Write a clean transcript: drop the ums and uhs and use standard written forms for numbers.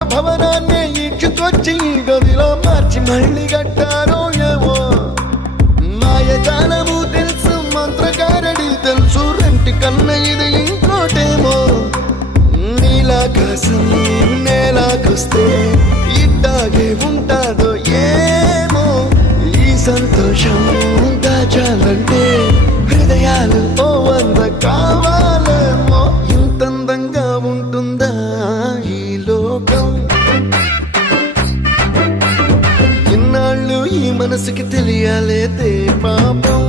భవనాన్ని ఈడ్చుకొచ్చి గదిలో మార్చి మళ్ళీ కట్టారో ఏమో మాయజాలము తెలుసు మంత్రగారడి తెలుసు రెంటి కన్న ఇది ఇంకోటేమో నీలాకాశం నేలాకొస్తే ఇట్టాగే ఉంటాదో ఏమో ఈ సంతోషం దాచాలంటే హృదయాలు ఓ వంద కావాలేమో ఇంతందంగా ఉంటుందా ఈ లోకం ఇన్నాళ్ళు ఈ మనసుకి తెలియాలేదే పాపం